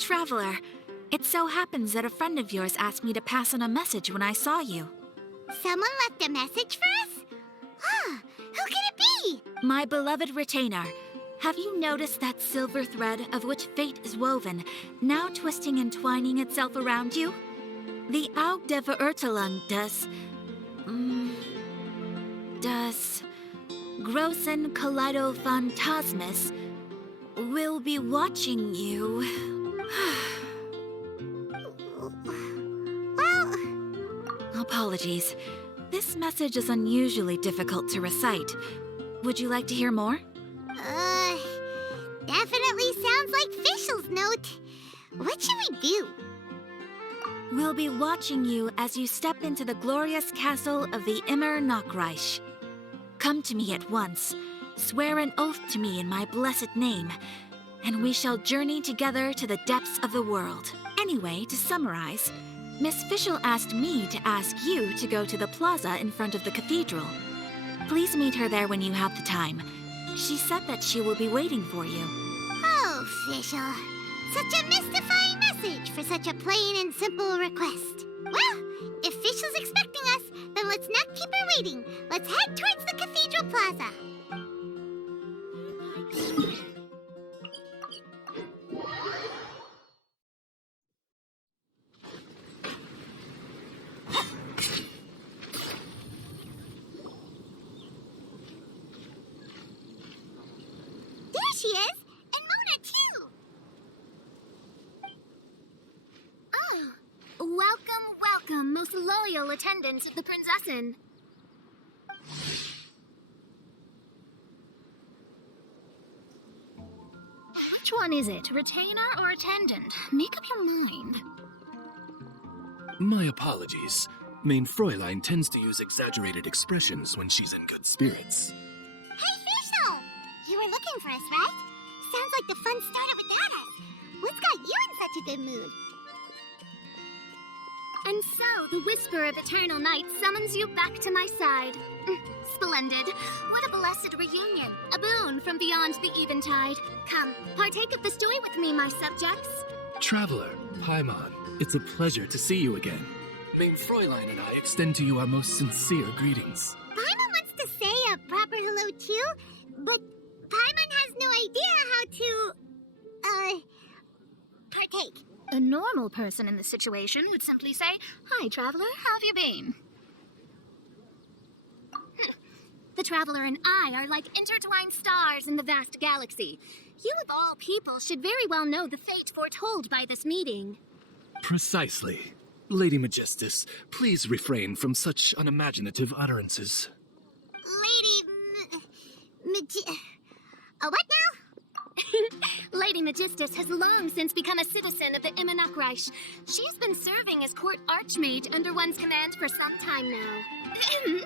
Traveler, it so happens that a friend of yours asked me to pass on a message when I saw you. Someone left a message for us? Ah, who can it be? My beloved retainer, have you noticed that silver thread of which fate is woven, now twisting and twining itself around you? The Aug der Verurteilung does Großen Kaleido Phantasmus will be watching you. Well... Apologies. This message is unusually difficult to recite. Would you like to hear more? Definitely sounds like Fischl's note. What should we do? We'll be watching you as you step into the glorious castle of the Immer Nachreich. Come to me at once. Swear an oath to me in my blessed name, and we shall journey together to the depths of the world. Anyway, to summarize, Miss Fischl asked me to ask you to go to the plaza in front of the cathedral. Please meet her there when you have the time. She said that she will be waiting for you. Oh, Fischl. Such a mystifying message for such a plain and simple request. Well, if Fischl's expecting us, then let's not keep her waiting. Let's head towards the cathedral plaza. There she is! And Mona, too! Oh, welcome, welcome, most loyal attendants of the Prinzessin. Which one is it, retainer or attendant? Make up your mind. My apologies. Main Fräulein tends to use exaggerated expressions when she's in good spirits. Hey, Fischl! You were looking for us, right? Sounds like the fun started without us. What's got you in such a good mood? And so, the Whisper of Eternal Night summons you back to my side. Splendid. What a blessed reunion. A boon from beyond the eventide. Come, partake of the story with me, my subjects. Traveler, Paimon, it's a pleasure to see you again. Main Fräulein and I extend to you our most sincere greetings. Paimon wants to say a proper hello too, but Paimon has no idea how to, partake. A normal person in this situation would simply say, "Hi, traveler, how have you been?" The Traveler and I are like intertwined stars in the vast galaxy. You of all people should very well know the fate foretold by this meeting. Precisely. Lady Majestus, please refrain from such unimaginative utterances. What now? Lady Magistus has long since become a citizen of the Immer Nachreich. She has been serving as court archmage under one's command for some time now.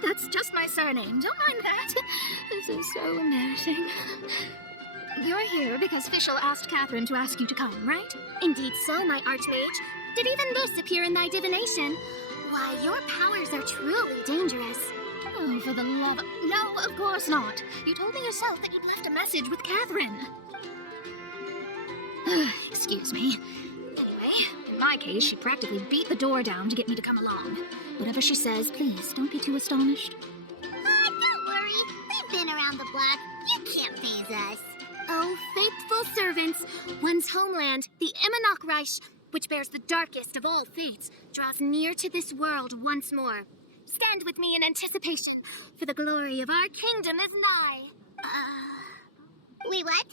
That's just my surname. Don't mind that. This is so embarrassing. You're here because Fischl asked Catherine to ask you to come, right? Indeed so, my archmage. Did even this appear in thy divination? Why, your powers are truly dangerous. Oh, for the love of... No, of course not. You told me yourself that you'd left a message with Catherine. Excuse me. Anyway, in my case, she practically beat the door down to get me to come along. Whatever she says, please don't be too astonished. Don't worry. We've been around the block. You can't faze us. Oh, faithful servants, one's homeland, the Immer Nachreich, which bears the darkest of all fates, draws near to this world once more. Stand with me in anticipation, for the glory of our kingdom is nigh. Wait, what?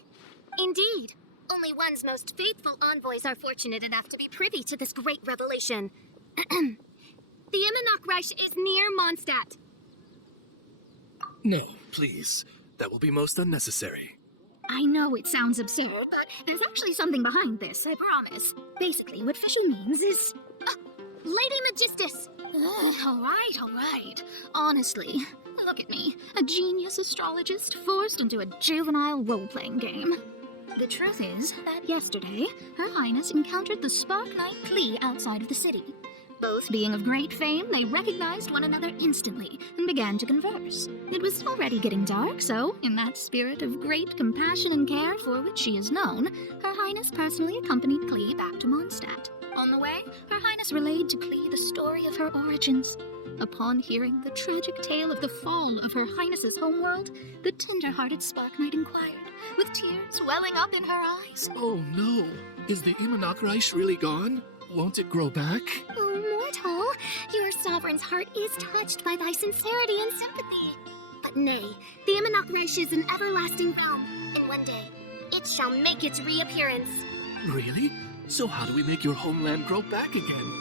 Indeed. Only one's most faithful envoys are fortunate enough to be privy to this great revelation. The Immer Nachreich is near Mondstadt. No, please. That will be most unnecessary. I know it sounds absurd, but there's actually something behind this, I promise. Basically, what Fischl means is... Lady Magistus! All right. Honestly, look at me. A genius astrologist forced into a juvenile role-playing game. The truth is that yesterday, Her Highness encountered the Spark Knight Klee outside of the city. Both being of great fame, they recognized one another instantly and began to converse. It was already getting dark, so, in that spirit of great compassion and care for which she is known, Her Highness personally accompanied Klee back to Mondstadt. On the way, Her Highness relayed to Klee the story of her origins. Upon hearing the tragic tale of the fall of Her Highness's homeworld, the tender-hearted Spark Knight inquired, with tears welling up in her eyes. Oh no! Is the Imanok really gone? Won't it grow back? Oh, mortal, your sovereign's heart is touched by thy sincerity and sympathy. But nay, the Imanok is an everlasting realm, and one day it shall make its reappearance. Really? So how do we make your homeland grow back again?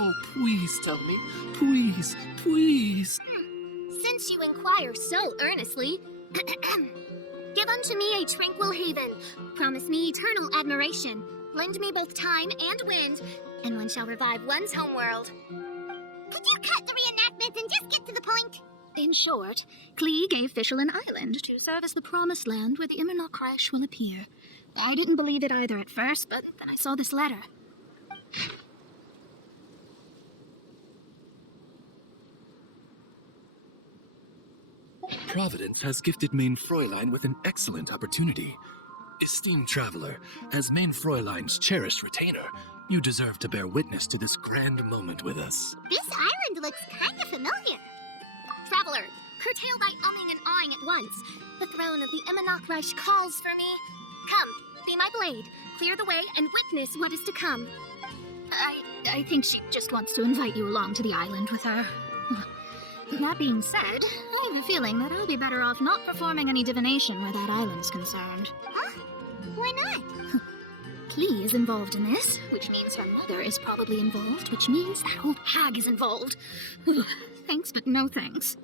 Oh, please tell me. Please, please. Since you inquire so earnestly, give unto me a tranquil haven, promise me eternal admiration, lend me both time and wind, and one shall revive one's homeworld. Could you cut the reenactment and just get to the point? In short, Klee gave Fischl an island to serve as the promised land where the Immernach will appear. I didn't believe it either at first, but then I saw this letter. Providence has gifted Main Fräulein with an excellent opportunity. Esteemed traveler, as Main Fräulein's cherished retainer, you deserve to bear witness to this grand moment with us. This island looks kind of familiar. Traveler, curtail thy umming and awing at once. The throne of the Immernach calls for me. Come, be my blade, clear the way, and witness what is to come. I think she just wants to invite you along to the island with her. That being said, I have a feeling that I'll be better off not performing any divination where that island's concerned. Huh? Why not? Klee is involved in this, which means her mother is probably involved, which means that old hag is involved. Thanks, but no thanks.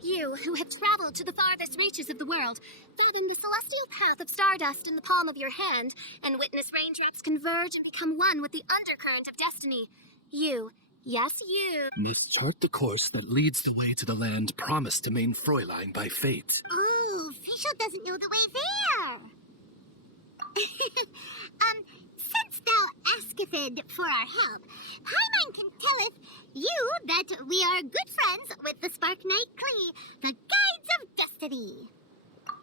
You, who have traveled to the farthest reaches of the world, fathom the celestial path of stardust in the palm of your hand, and witness raindrops converge and become one with the undercurrent of destiny. You, yes, you. Must chart the course that leads the way to the land promised to Main Fräulein by fate. Ooh, Fischl doesn't know the way there. Since thou asketh for our help, Paimon can telleth you that we are good friends with the Spark Knight Klee, the Guides of Destiny.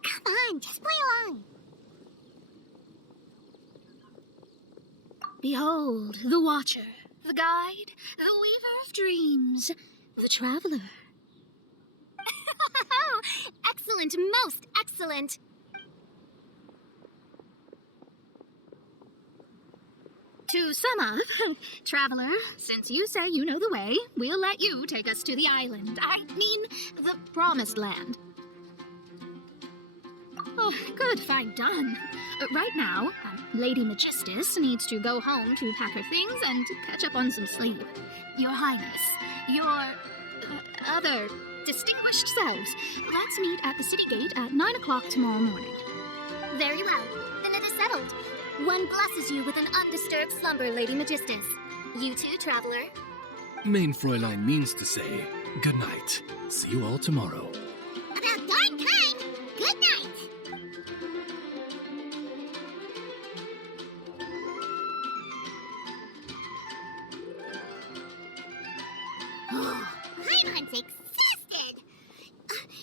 Come on, just play along. Behold, the Watcher, the Guide, the Weaver of Dreams, the Traveler. Excellent, most excellent. To sum up, Traveler, since you say you know the way, we'll let you take us to the island. I mean, the Promised Land. Oh, good, fine, done. Right now, Lady Magistus needs to go home to pack her things and catch up on some sleep. Your Highness, your other distinguished selves, let's meet at the city gate at 9 o'clock tomorrow morning. Very well, then it is settled. One blesses you with an undisturbed slumber, Lady Magistus. You too, Traveler. Main Fräulein means to say, good night. See you all tomorrow. About darn time. Good night. Paimon's existed.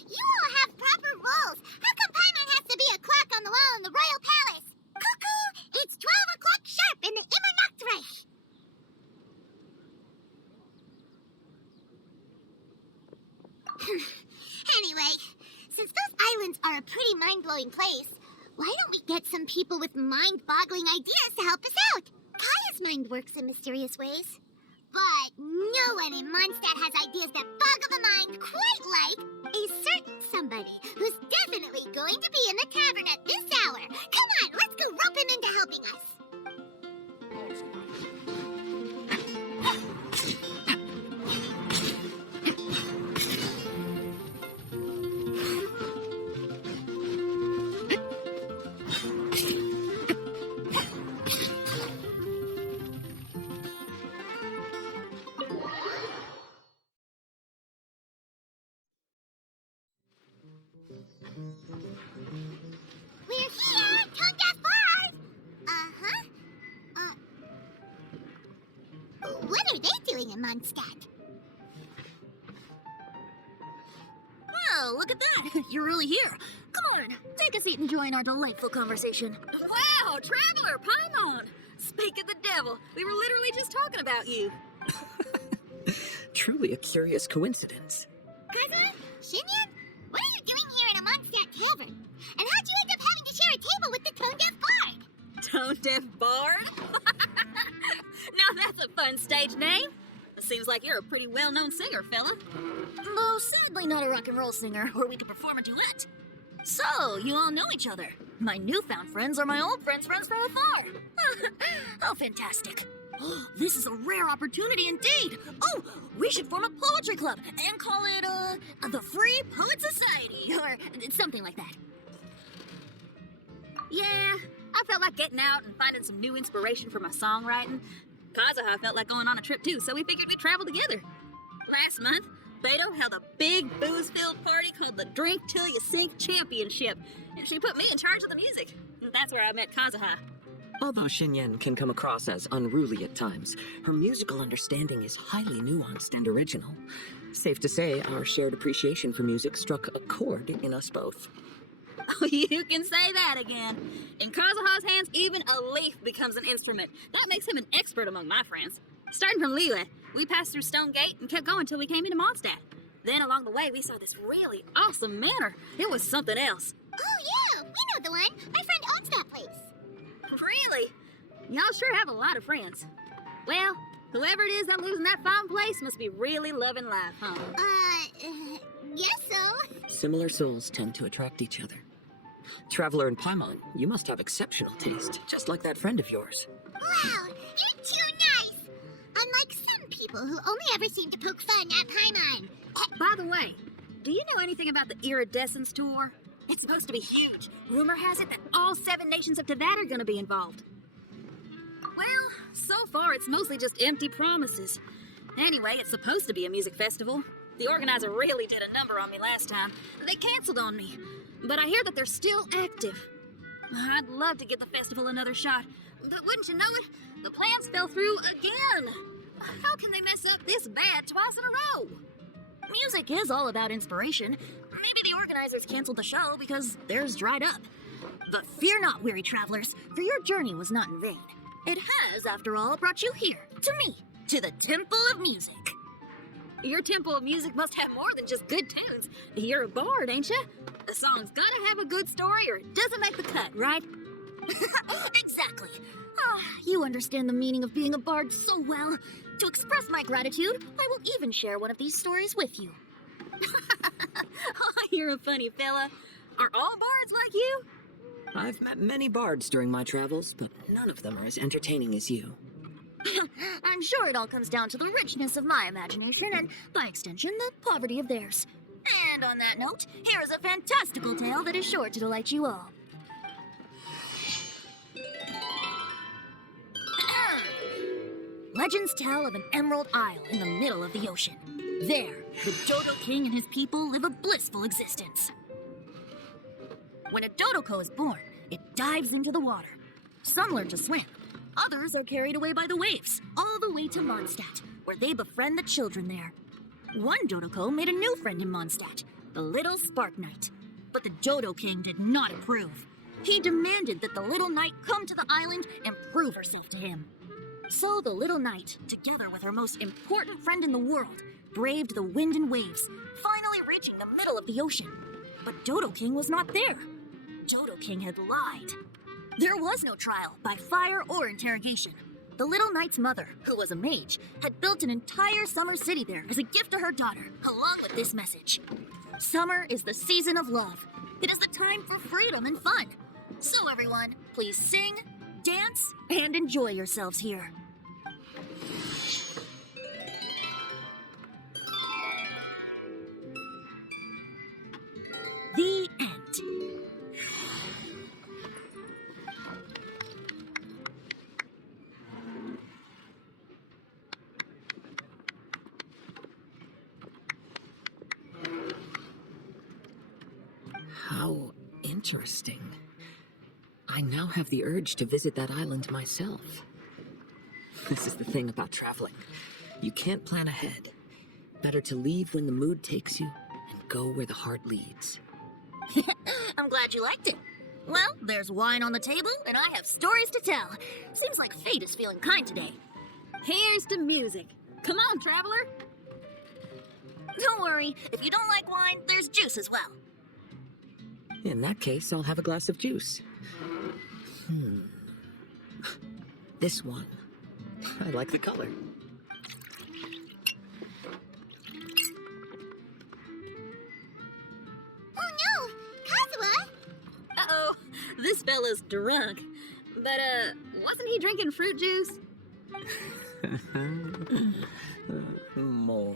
You all have proper rules. How come Paimon has to be a clock on the wall in the royal palace? Cuckoo! It's 12 o'clock sharp in the Immernach. Anyway, since those islands are a pretty mind-blowing place, why don't we get some people with mind-boggling ideas to help us out? Kaya's mind works in mysterious ways. But no one in Mondstadt has ideas that boggle the mind quite like a certain somebody who's definitely going to be in the tavern at this hour. Come on, let's go rope him into helping us. We're here, Tonga Falls! Uh-huh. What are they doing in Mondstadt? Oh, look at that! You're really here. Come on, take a seat and join our delightful conversation. Wow, Traveler, Paimon! Speak of the devil, we were literally just talking about you. Truly a curious coincidence. Kaza? Xinyan? What are you doing here in a Mondstadt tavern? And how'd you end up having to share a table with the tone-deaf bard? Tone-deaf bard? Now that's a fun stage name. It seems like you're a pretty well-known singer, fella. Though sadly not a rock and roll singer, or we could perform a duet. So, you all know each other. My newfound friends are my old friends' friends from afar. How fantastic. This is a rare opportunity indeed. Oh, we should form a poetry club and call it, the Free Poet Society, or something like that. Yeah, I felt like getting out and finding some new inspiration for my songwriting. Kazuha felt like going on a trip too, so we figured we'd travel together. Last month, Beto held a big booze-filled party called the Drink Till You Sink Championship, and she put me in charge of the music. That's where I met Kazuha. Although Xinyan can come across as unruly at times, her musical understanding is highly nuanced and original. Safe to say, our shared appreciation for music struck a chord in us both. Oh, you can say that again. In Kazuha's hands, even a leaf becomes an instrument. That makes him an expert among my friends. Starting from Liyue, we passed through Stone Gate and kept going till we came into Mondstadt. Then along the way, we saw this really awesome manor. It was something else. Oh, yeah, we know the one. My friend owns that place. Really? Y'all sure have a lot of friends. Well, whoever it is that lives in that fine place must be really loving life, huh? Guess so. Similar souls tend to attract each other. Traveler and Paimon, you must have exceptional taste, just like that friend of yours. Wow, you're too nice. Unlike some people who only ever seem to poke fun at Paimon. By the way, do you know anything about the Iridescence tour? It's supposed to be huge. Rumor has it that all 7 nations of Teyvat are gonna be involved. Well, so far it's mostly just empty promises. Anyway, it's supposed to be a music festival. The organizer really did a number on me last time. They canceled on me. But I hear that they're still active. I'd love to give the festival another shot. But wouldn't you know it, the plans fell through again. How can they mess up this bad twice in a row? Music is all about inspiration. Maybe the organizers canceled the show because theirs dried up. But fear not, weary travelers, for your journey was not in vain. It has, after all, brought you here, to me, to the Temple of Music. Your Temple of Music must have more than just good tunes. You're a bard, ain't ya? The song's gotta have a good story or it doesn't make the cut, right? Exactly. You understand the meaning of being a bard so well. To express my gratitude, I will even share one of these stories with you. You're a funny fella. Are all bards like you? I've met many bards during my travels, but none of them are as entertaining as you. I'm sure it all comes down to the richness of my imagination and, by extension, the poverty of theirs. And on that note, here is a fantastical tale that is sure to delight you all. Legends tell of an emerald isle in the middle of the ocean. There, the Dodo King and his people live a blissful existence. When a Dodoko is born, it dives into the water. Some learn to swim. Others are carried away by the waves, all the way to Mondstadt, where they befriend the children there. One Dodoko made a new friend in Mondstadt, the little Spark Knight. But the Dodo King did not approve. He demanded that the little knight come to the island and prove herself to him. So the little knight, together with her most important friend in the world, braved the wind and waves, finally reaching the middle of the ocean. But Dodo King was not there. Dodo King had lied. There was no trial by fire or interrogation. The little knight's mother, who was a mage, had built an entire summer city there as a gift to her daughter, along with this message. Summer is the season of love. It is the time for freedom and fun. So everyone, please sing, dance, and enjoy yourselves here. The end. How interesting. I now have the urge to visit that island myself. This is the thing about traveling. You can't plan ahead. Better to leave when the mood takes you and go where the heart leads. I'm glad you liked it. Well, there's wine on the table, and I have stories to tell. Seems like fate is feeling kind today. Here's to music. Come on, traveler. Don't worry, if you don't like wine, there's juice as well. In that case, I'll have a glass of juice. This one. I like the color. Oh no! Kazuha! Uh-oh, this fella's drunk. But, wasn't he drinking fruit juice? More.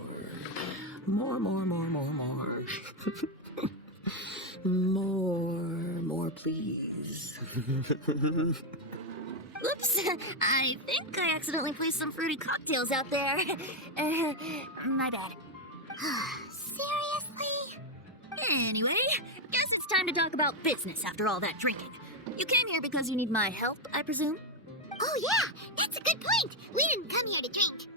More, please. Oops, I think I accidentally placed some fruity cocktails out there. My bad. Seriously? Anyway, guess it's time to talk about business after all that drinking. You came here because you need my help, I presume? Oh yeah, that's a good point. We didn't come here to drink.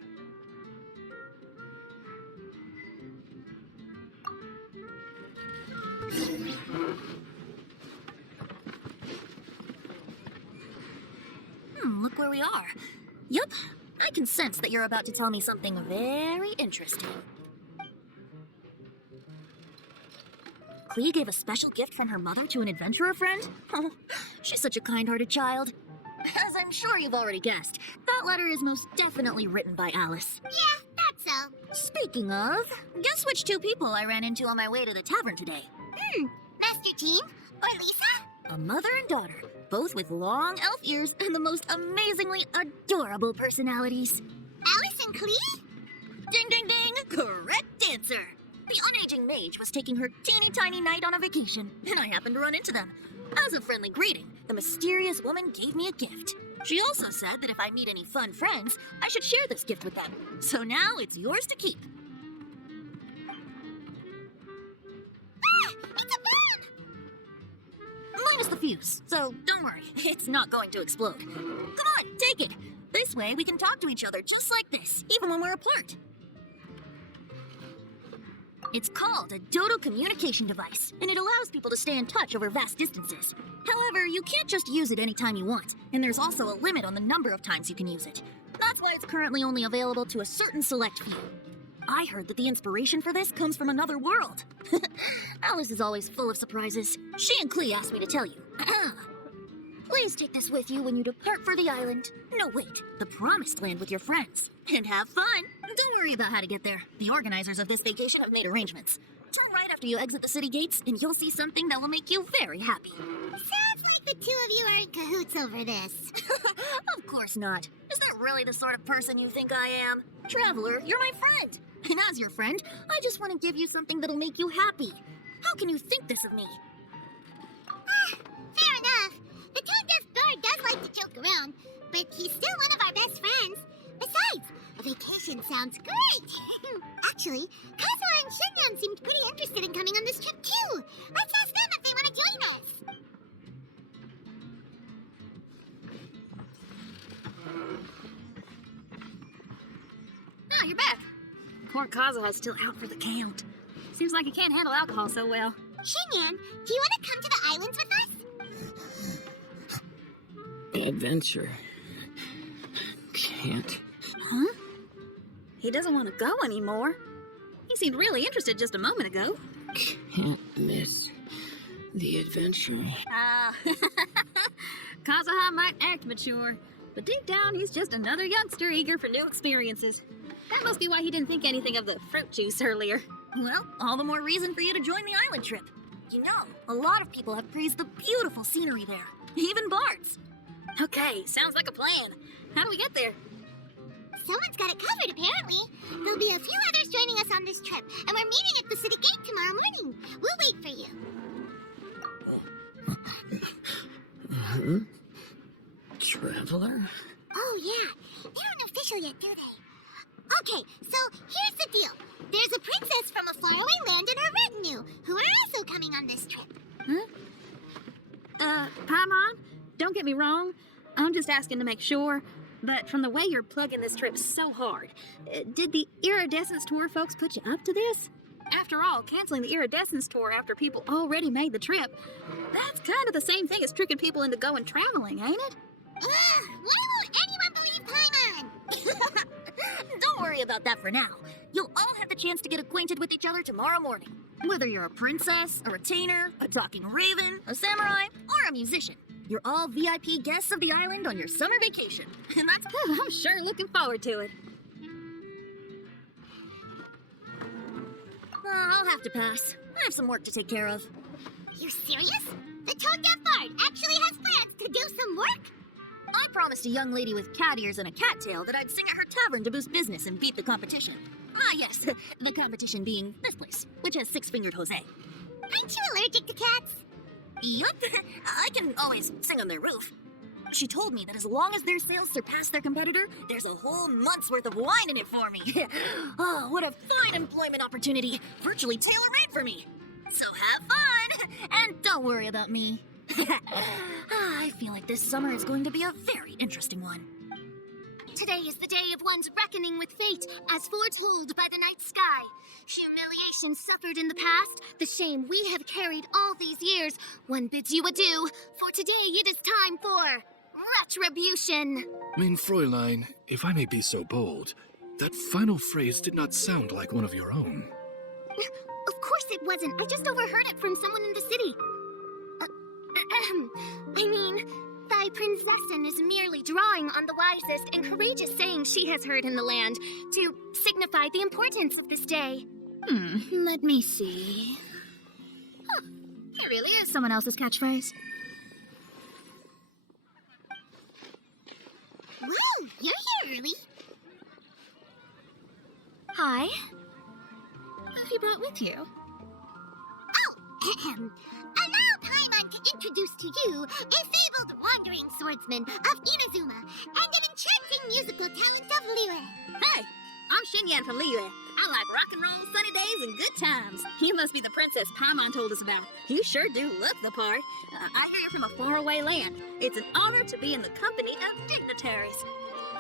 Look where we are. Yup, I can sense that you're about to tell me something very interesting. Clea gave a special gift from her mother to an adventurer friend? Oh, she's such a kind-hearted child. As I'm sure you've already guessed, that letter is most definitely written by Alice. Yeah, that's so. Speaking of, guess which two people I ran into on my way to the tavern today? Master Jean or Lisa? A mother and daughter, both with long elf ears and the most amazingly adorable personalities. Alice and Clee? Ding, ding, ding! Correct answer! The unaging mage was taking her teeny tiny knight on a vacation, and I happened to run into them. As a friendly greeting, the mysterious woman gave me a gift. She also said that if I meet any fun friends, I should share this gift with them. So now it's yours to keep. Ah! It's a bomb! Minus the fuse, so don't worry, it's not going to explode. Come on, take it. This way we can talk to each other just like this, even when we're apart. It's called a Dodo communication device, and it allows people to stay in touch over vast distances. However, you can't just use it anytime you want, and there's also a limit on the number of times you can use it. That's why it's currently only available to a certain select few. I heard that the inspiration for this comes from another world. Alice is always full of surprises. She and Clea asked me to tell you. Please take this with you when you depart for the island. No, wait, the Promised Land with your friends. And have fun. Don't worry about how to get there. The organizers of this vacation have made arrangements. Turn right after you exit the city gates, and you'll see something that will make you very happy. Sounds like the two of you are in cahoots over this. Of course not. Is that really the sort of person you think I am? Traveler, you're my friend. And as your friend, I just want to give you something that'll make you happy. How can you think this of me? Fair enough. The tone-deaf bird does like to joke around, but he's still one of our best friends. Besides, a vacation sounds great. Actually, Kazuha and Shinyan seemed pretty interested in coming on this trip too. Let's ask them if they want to join us. Ah, you're back. Poor Kazuha's still out for the count. Seems like he can't handle alcohol so well. Shinyan, do you want to come to the islands with us? Adventure. Can't. Huh? He doesn't want to go anymore. He seemed really interested just a moment ago. Can't miss the adventure. Kazuha might act mature, but deep down he's just another youngster eager for new experiences. That must be why he didn't think anything of the fruit juice earlier. Well, all the more reason for you to join the island trip. You know, a lot of people have praised the beautiful scenery there. Even bards. Okay, sounds like a plan. How do we get there? Someone's got it covered, apparently. There'll be a few others joining us on this trip, and we're meeting at the city gate tomorrow morning. We'll wait for you. Traveler? Oh, yeah. They aren't official yet, do they? Okay, so here's the deal. There's a princess from a faraway land and her retinue, who are also coming on this trip. Paimon, don't get me wrong. I'm just asking to make sure. but from the way you're plugging this trip so hard, did the Iridescence Tour folks put you up to this? After all, canceling the Iridescence Tour after people already made the trip, that's kind of the same thing as tricking people into going traveling, ain't it? Ugh, why won't anyone believe Paimon? Don't worry about that for now. You'll all have the chance to get acquainted with each other tomorrow morning. Whether you're a princess, a retainer, a talking raven, a samurai, or a musician, you're all VIP guests of the island on your summer vacation. And I'm sure looking forward to it. I'll have to pass. I have some work to take care of. You serious? The Tone Deaf Bard actually has plans to do some work? I promised a young lady with cat ears and a cattail that I'd sing at her tavern to boost business and beat the competition. Ah, yes, the competition being this place, which has Six-Fingered Jose. Aren't you allergic to cats? Yup, I can always sing on their roof. She told me that as long as their sales surpass their competitor, there's a whole month's worth of wine in it for me. Oh, what a fine employment opportunity, virtually tailor-made for me. So have fun, and don't worry about me. I feel like this summer is going to be a very interesting one. Today is the day of one's reckoning with fate, as foretold by the night sky. Humiliation suffered in the past, the shame we have carried all these years. One bids you adieu, for today it is time for retribution. Main Fräulein, if I may be so bold, that final phrase did not sound like one of your own. Of course it wasn't. I just overheard it from someone in the city. I mean, thy princessin is merely drawing on the wisest and courageous sayings she has heard in the land to signify the importance of this day. Let me see. Huh, it really is someone else's catchphrase. Whoa, you're here early. Hi. Who have you brought with you? Oh, allow Paimon to introduce to you a fabled wandering swordsman of Inazuma and an enchanting musical talent of Liyue. Hey, I'm Xinyan from Liyue. I like rock and roll, sunny days, and good times. You must be the princess Paimon told us about. You sure do look the part. I hear you're from a faraway land. It's an honor to be in the company of dignitaries.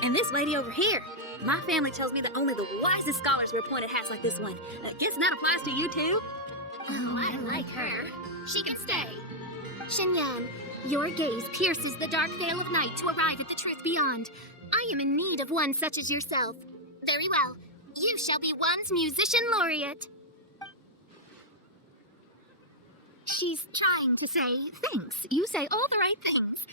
And this lady over here, my family tells me that only the wisest scholars wear pointed hats like this one. Guess that applies to you too? Oh, I like her. She can stay. Xinyan, your gaze pierces the dark veil of night to arrive at the truth beyond. I am in need of one such as yourself. Very well. You shall be one's musician laureate. She's trying to say thanks. You say all the right things.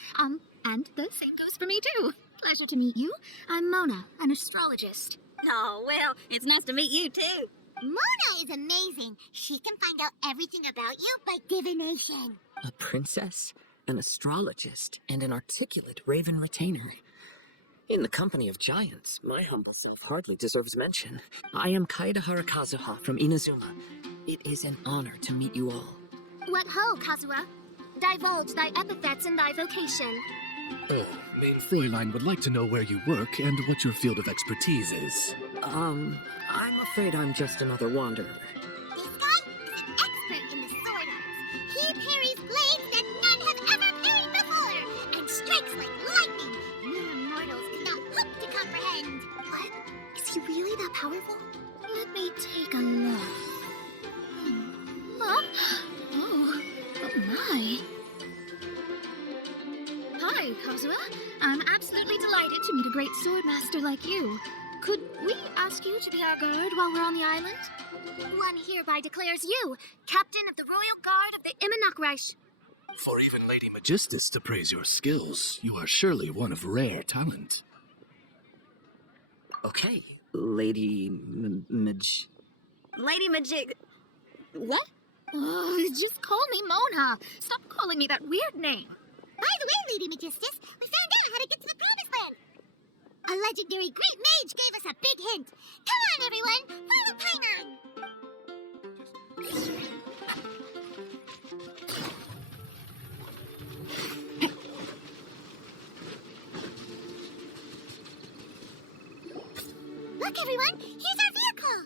And the same goes for me too. Pleasure to meet you. I'm Mona, an astrologist. Oh, well, it's nice to meet you too. Mona is amazing. She can find out everything about you by divination. A princess, an astrologist, and an articulate raven retainer. In the company of giants, my humble self hardly deserves mention. I am Kaida Harakazuha from Inazuma. It is an honor to meet you all. What ho, Kazuha? Divulge thy epithets and thy vocation. Oh, Main Fräulein would like to know where you work and what your field of expertise is. I'm afraid I'm just another wanderer. This guy is an expert in the sword arts. He parries blades that none have ever parried before, and strikes like lightning. Mere mortals cannot hope to comprehend. What? Is he really that powerful? Let me take a look. Huh? Oh my. Hi, Kazuha. I'm absolutely delighted to meet a great sword master like you. Could we ask you to be our guard while we're on the island? One hereby declares you captain of the Royal Guard of the Immernachtreich. For even Lady Magistus to praise your skills, you are surely one of rare talent. Okay, Lady Lady Majig... What? Oh, just call me Mona. Stop calling me that weird name. By the way, Lady Magistus, we found out how to get to the Promised Land. A legendary great mage gave us a big hint. Come on, everyone, follow Paimon. Look, everyone, here's our vehicle.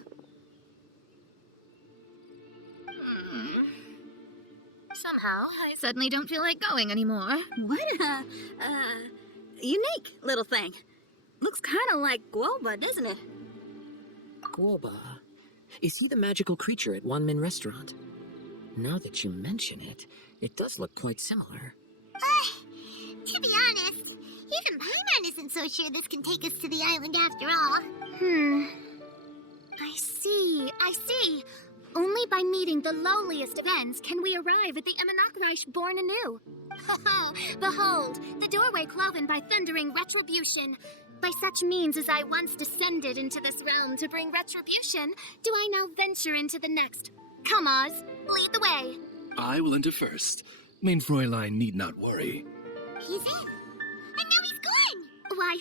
Somehow, I suddenly don't feel like going anymore. What a, unique little thing. Looks kind of like Guoba, doesn't it? Guoba. Is he the magical creature at Wanmin Restaurant? Now that you mention it, it does look quite similar. To be honest, even Paimon isn't so sure this can take us to the island after all. I see. Only by meeting the lowliest of ends can we arrive at the Emanakreich born anew. Behold, the doorway cloven by thundering retribution. By such means as I once descended into this realm to bring retribution, do I now venture into the next. Come, Oz, lead the way. I will enter first. Main Fräulein need not worry. He's in. And now he's gone. Why,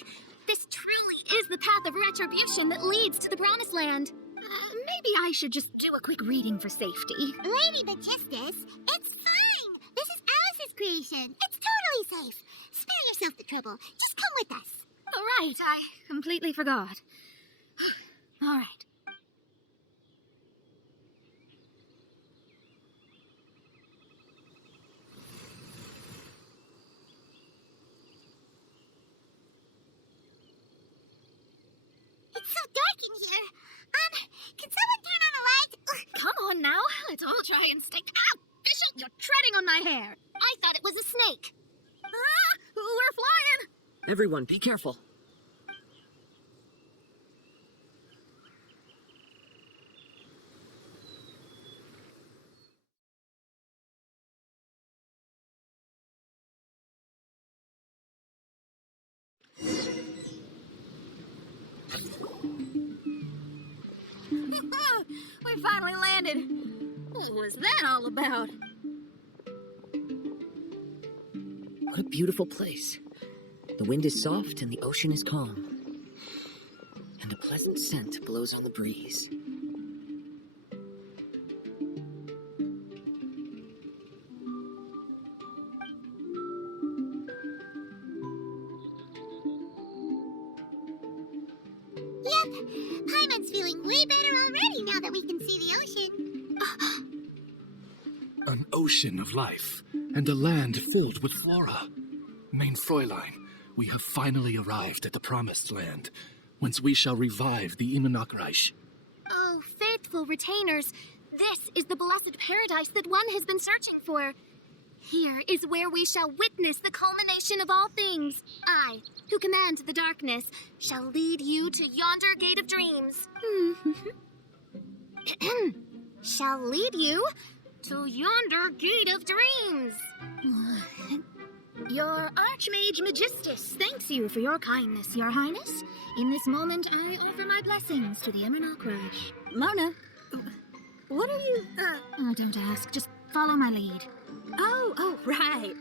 this truly is the path of retribution that leads to the Promised Land. Maybe I should just do a quick reading for safety. Lady Magistus, it's fine. This is Alice's creation. It's totally safe. Spare yourself the trouble. Just come with us. All right, I completely forgot. All right. It's so dark in here. Can someone turn on a light? Come on now, let's all try and stay. Ah, Fischl, you're treading on my hair. I thought it was a snake. Ah, we're flying. Everyone, be careful. We finally landed. What was that all about? What a beautiful place. The wind is soft and the ocean is calm. And a pleasant scent blows on the breeze. Yep. Paimon's feeling way better already now that we can see the ocean. An ocean of life, and a land filled with flora. Main Fräulein, we have finally arrived at the Promised Land, whence we shall revive the Emanakreich. Oh, faithful retainers, this is the blessed paradise that one has been searching for. Here is where we shall witness the culmination of all things. I, who command the darkness, shall lead you to yonder gate of dreams. Shall lead you to yonder gate of dreams. Your Archmage Magistus thanks you for your kindness, Your Highness. In this moment, I offer my blessings to the Emanakreich. Mona, what are you... Oh, don't ask. Just follow my lead. Oh, right.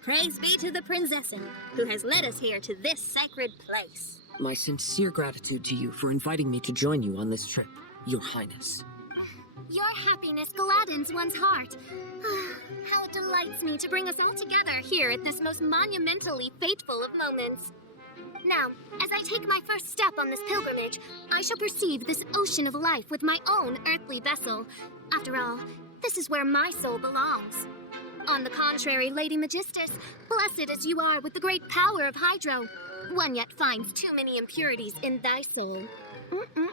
Praise be to the Prinzessin, who has led us here to this sacred place. My sincere gratitude to you for inviting me to join you on this trip, Your Highness. Your happiness gladdens one's heart. How it delights me to bring us all together here at this most monumentally fateful of moments. Now, as I take my first step on this pilgrimage, I shall perceive this ocean of life with my own earthly vessel. After all, this is where my soul belongs. On the contrary, Lady Magistus, blessed as you are with the great power of Hydro, one yet finds too many impurities in thy soul.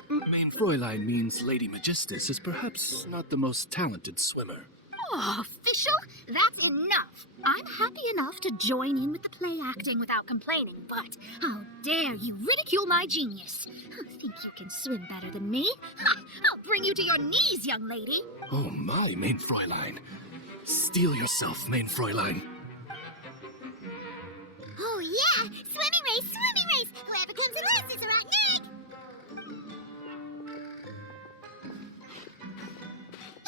Main Fräulein means Lady Magistus is perhaps not the most talented swimmer. Oh, Fischl, that's enough. I'm happy enough to join in with the play acting without complaining, but how dare you ridicule my genius? Think you can swim better than me? I'll bring you to your knees, young lady. Oh my, Main Fräulein. Steel yourself, Main Fräulein. Oh yeah, swimming race! Whoever comes in last is a rotten egg!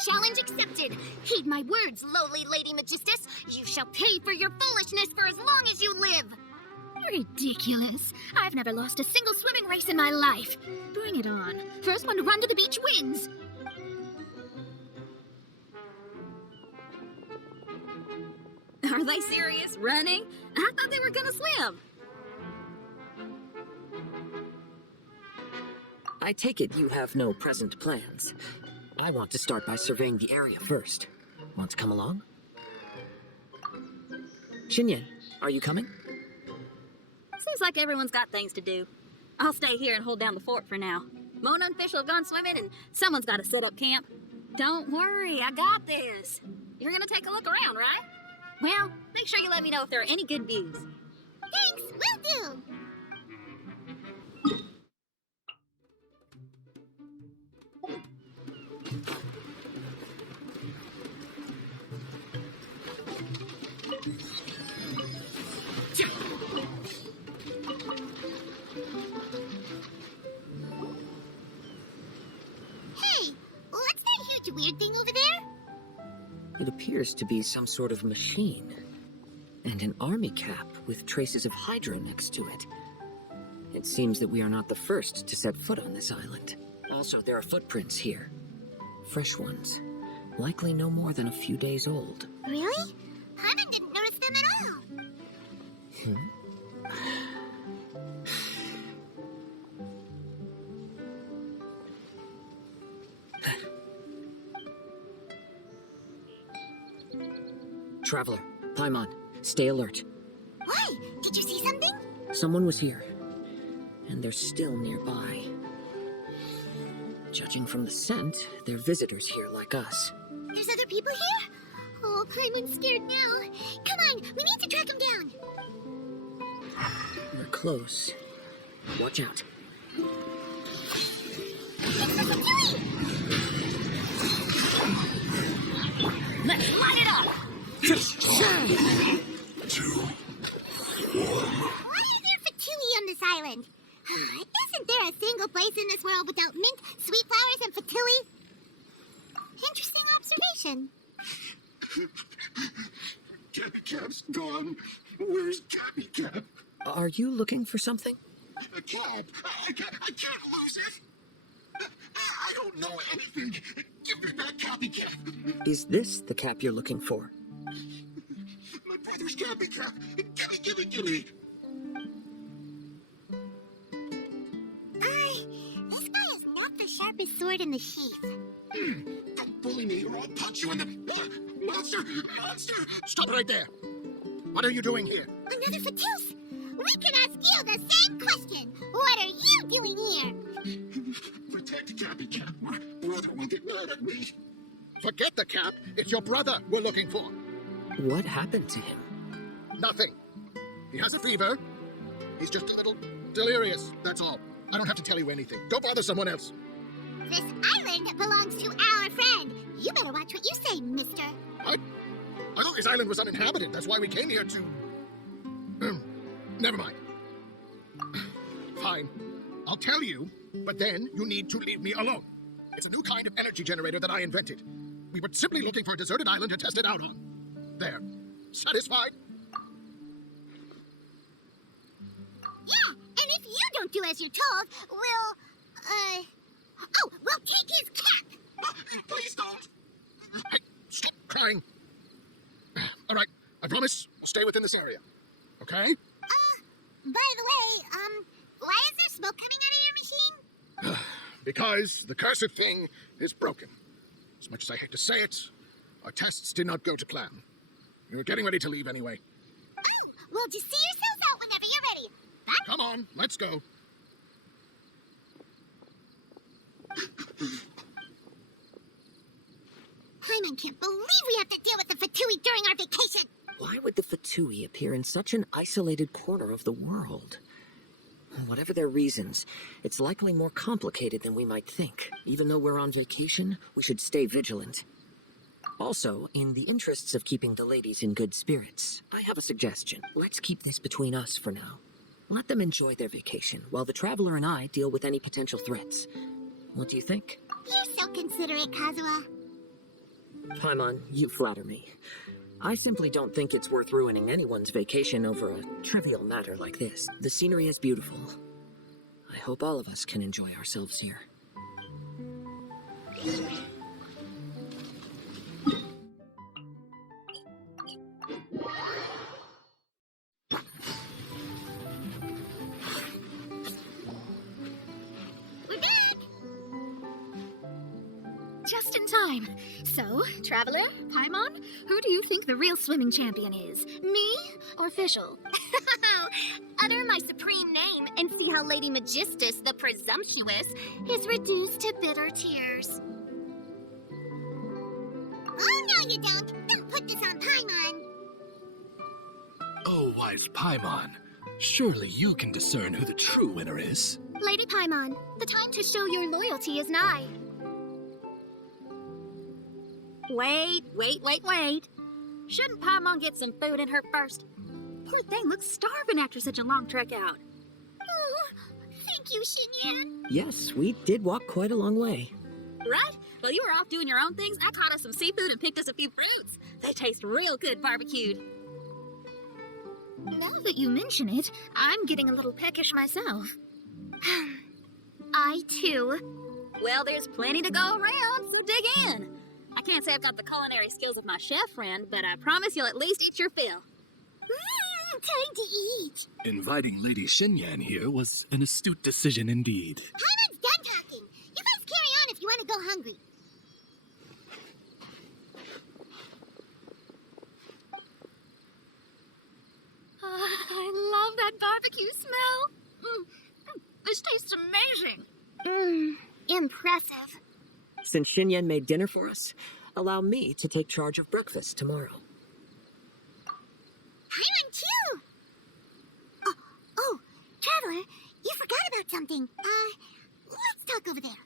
Challenge accepted. Heed my words, lowly Lady Magistus. You shall pay for your foolishness for as long as you live. Ridiculous. I've never lost a single swimming race in my life. Bring it on. First one to run to the beach wins. Are they serious? Running? I thought they were gonna swim. I take it you have no present plans. I want to start by surveying the area first. Want to come along? Xinyan, are you coming? Seems like everyone's got things to do. I'll stay here and hold down the fort for now. Mona and Fischl have gone swimming, and someone's got to set up camp. Don't worry, I got this. You're gonna take a look around, right? Well, make sure you let me know if there are any good views. Thanks, will do. Hey, what's that huge weird thing over there? It appears to be some sort of machine. And an army cap with traces of Hydra next to it. It seems that we are not the first to set foot on this island. Also, there are footprints here. Fresh ones. Likely no more than a few days old. Really? Paimon didn't notice them at all. Traveler, Paimon, stay alert. Why? Did you see something? Someone was here, and they're still nearby. Judging from the scent, they're visitors here like us. There's other people here? Oh, Paimon's scared now. Come on, we need to track him down. We're close. Watch out. Let's light it up! Why is there Fatui on this island? Isn't there a single place in this world without mint, sweet flowers, and Fatui? Interesting observation. Cap's gone. Where's Cappy Cap? Are you looking for something? Cap, I can't lose it. I don't know anything. Give me back Cappy Cap. Is this the cap you're looking for? My brother's Cappy Cap. Gimme. This guy is not the sharpest sword in the sheath. Don't bully me or I'll punch you in the... Monster! Stop right there. What are you doing here? Another Fatus! We can ask you the same question. What are you doing here? Protect Cappy Cap. My brother will get mad at me. Forget the cap. It's your brother we're looking for. What happened to him? Nothing. He has a fever. He's just a little delirious, that's all. I don't have to tell you anything. Go bother someone else. This island belongs to our friend. You better watch what you say, mister. What? I thought this island was uninhabited. That's why we came here to... Never mind. Fine. I'll tell you, but then you need to leave me alone. It's a new kind of energy generator that I invented. We were simply looking for a deserted island to test it out on. There. Satisfied? Yeah, and if you don't do as you're told, we'll take his cap. Please don't. Hey, stop crying. All right, I promise I'll stay within this area. Okay? By the way, why is there smoke coming out of your machine? Because the cursed thing is broken. As much as I hate to say it, our tests did not go to plan. We were getting ready to leave anyway. Oh, well, just see yourselves out whenever you're ready. Bye. Come on, let's go. Paimon can't believe we have to deal with the Fatui during our vacation. Why would the Fatui appear in such an isolated corner of the world? Whatever their reasons, it's likely more complicated than we might think. Even though we're on vacation, we should stay vigilant. Also, in the interests of keeping the ladies in good spirits, I have a suggestion. Let's keep this between us for now. Let them enjoy their vacation, while the Traveler and I deal with any potential threats. What do you think? You're so considerate, Kazuha. Paimon, you flatter me. I simply don't think it's worth ruining anyone's vacation over a trivial matter like this. The scenery is beautiful. I hope all of us can enjoy ourselves here. We're back! just in time. So, Traveler, Paimon, who do you think the real swimming champion is? Me or Fischl? Utter my supreme name and see how Lady Magistus, the presumptuous, is reduced to bitter tears. Oh, no, you don't. Don't put this on Paimon. Oh, wise Paimon. Surely you can discern who the true winner is. Lady Paimon, the time to show your loyalty is nigh. Wait. Shouldn't Paimon get some food in her first? Poor thing looks starving after such a long trek out. Oh, thank you, Xinyan. Yes, we did walk quite a long way. Right? While you were off doing your own things, I caught us some seafood and picked us a few fruits. They taste real good barbecued. Now that you mention it, I'm getting a little peckish myself. I, too. Well, there's plenty to go around, so dig in. I can't say I've got the culinary skills of my chef friend, but I promise you'll at least eat your fill. Time to eat. Inviting Lady Xinyan here was an astute decision indeed. Paimon's done talking. You guys carry on if you want to go hungry. I love that barbecue smell. This tastes amazing. Impressive. Since Xinyan made dinner for us, allow me to take charge of breakfast tomorrow. Paimon, too. Oh, Traveler, you forgot about something. Let's talk over there.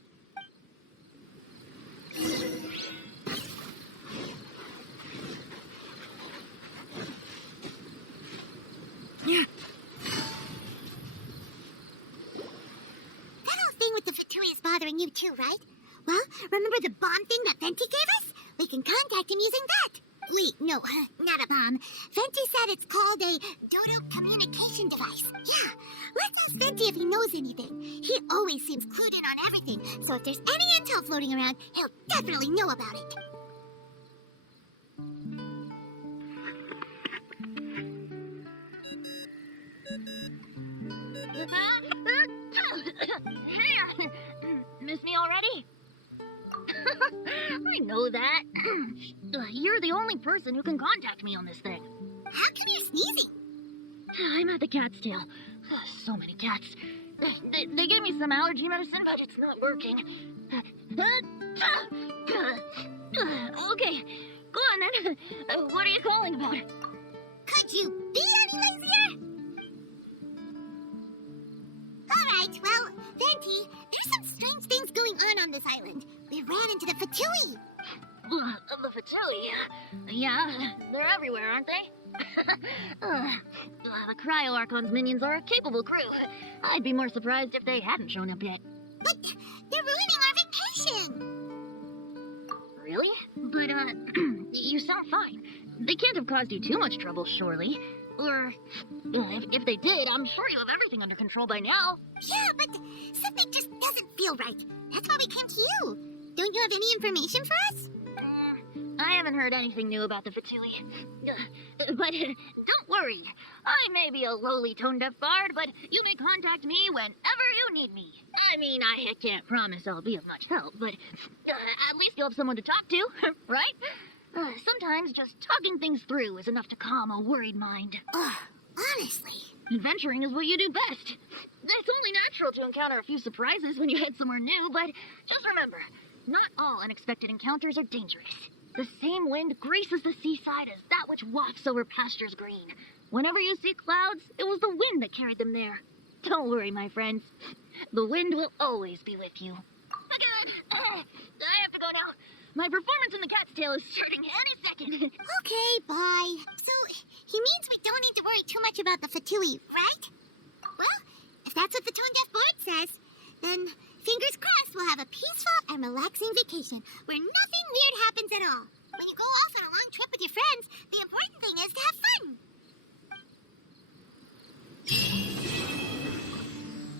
That whole thing with the Fatui is bothering you too, right? Well, remember the bomb thing that Venti gave us? We can contact him using that. Wait, no, not a bomb. Venti said it's called a Dodo communication device. Yeah, let's ask Venti if he knows anything. He always seems clued in on everything, so if there's any intel floating around, he'll definitely know about it. Here! Miss me already? I know that. You're the only person who can contact me on this thing. How come you're sneezing? I'm at the cat's tail. So many cats. They gave me some allergy medicine, but it's not working. Okay, go on then. What are you calling about? Could you be any lazier? Alright, well, Venti, there's some strange things going on this island. We ran into the Fatui. The Fatui? Yeah, they're everywhere, aren't they? The Cryo Archon's minions are a capable crew. I'd be more surprised if they hadn't shown up yet. But they're ruining our vacation. Really? But, you sound fine. They can't have caused you too much trouble, surely. Or, if they did, I'm sure you have everything under control by now. Yeah, but something just doesn't feel right. That's why we came to you. Don't you have any information for us? I haven't heard anything new about the Fatui. But don't worry. I may be a lowly tone-deaf bard, but you may contact me whenever you need me. I mean, I can't promise I'll be of much help, but at least you'll have someone to talk to, right? Sometimes just talking things through is enough to calm a worried mind. Honestly. Adventuring is what you do best. It's only natural to encounter a few surprises when you head somewhere new, but just remember, not all unexpected encounters are dangerous. The same wind graces the seaside as that which wafts over pastures green. Whenever you see clouds, it was the wind that carried them there. Don't worry, my friends. The wind will always be with you. Good. I have to go now. My performance in the cat's tail is starting any second. Okay, bye. So, he means we don't need to worry too much about the Fatui, right? Well, if that's what the Tone-Deaf Bard says, then fingers crossed we'll have a peaceful and relaxing vacation where nothing weird happens at all. When you go off on a long trip with your friends, the important thing is to have fun.